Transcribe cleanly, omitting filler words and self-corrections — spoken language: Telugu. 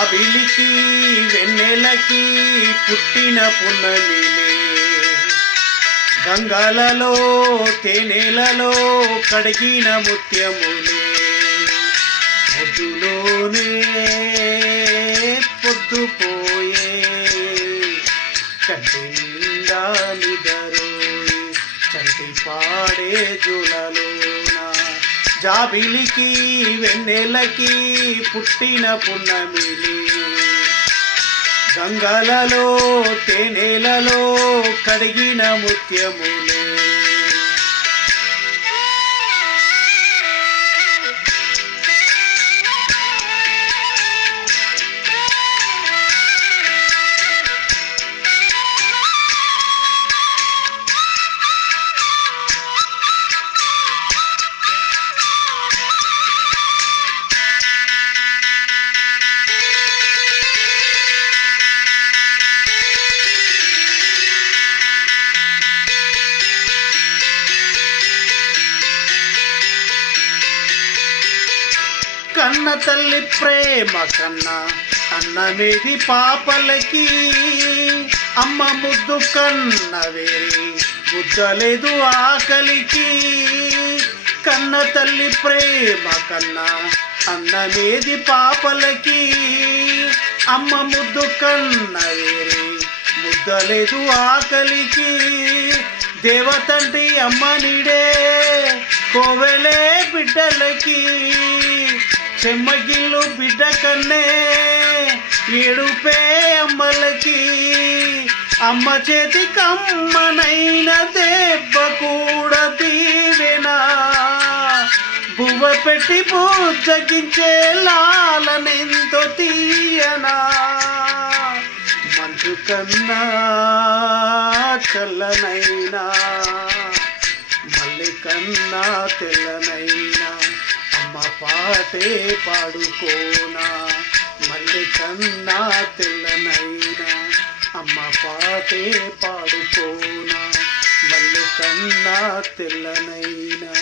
జాబిలికి వెన్నెలకి పుట్టిన పున్నమిలే, గంగాలలో తేనెలలో కడిగిన ముత్యములే, పొద్దులోనే పొద్దుపోయే కంటి నిండా నిదరోయి చంటి పాడే జులలోన, జాబిలికి వెన్నెలకి పుట్టిన పున్నమిలే, గంగలలో తేనెలలో కడిగిన ముత్యములే. కన్న తల్లి ప్రేమ కన్నా అన్నమేది పాపలకి, అమ్మ ముద్దు కన్న వేరి ముద్దలేదు ఆకలికి. కన్న తల్లి ప్రేమ కన్నా అన్నమేది పాపలకి, అమ్మ ముద్దు కన్న వేరి ముద్దలేదు ఆకలికి. దేవతంటి అమ్మ నీడే కోవెలే బిడ్డలకి, చెమ్మగిల్లు బిడ్డ కన్నే ఏడుపే అమ్మలకి. అమ్మ చేతి కమ్మనైన దెబ్బ కూడా దీవెనా, బువ్వ పెట్టి పూజగించే లాలనెంతో తీయనా. మంచు కన్నా చల్లనైనా మల్లె కన్నా తెల్లనైనా అమ్మ పాటే పాడుకోనా. మల్లె కన్నా తెల్లనైనా అమ్మ పాటే పాడుకోనా, మల్లె కన్నా తెల్లనైనా.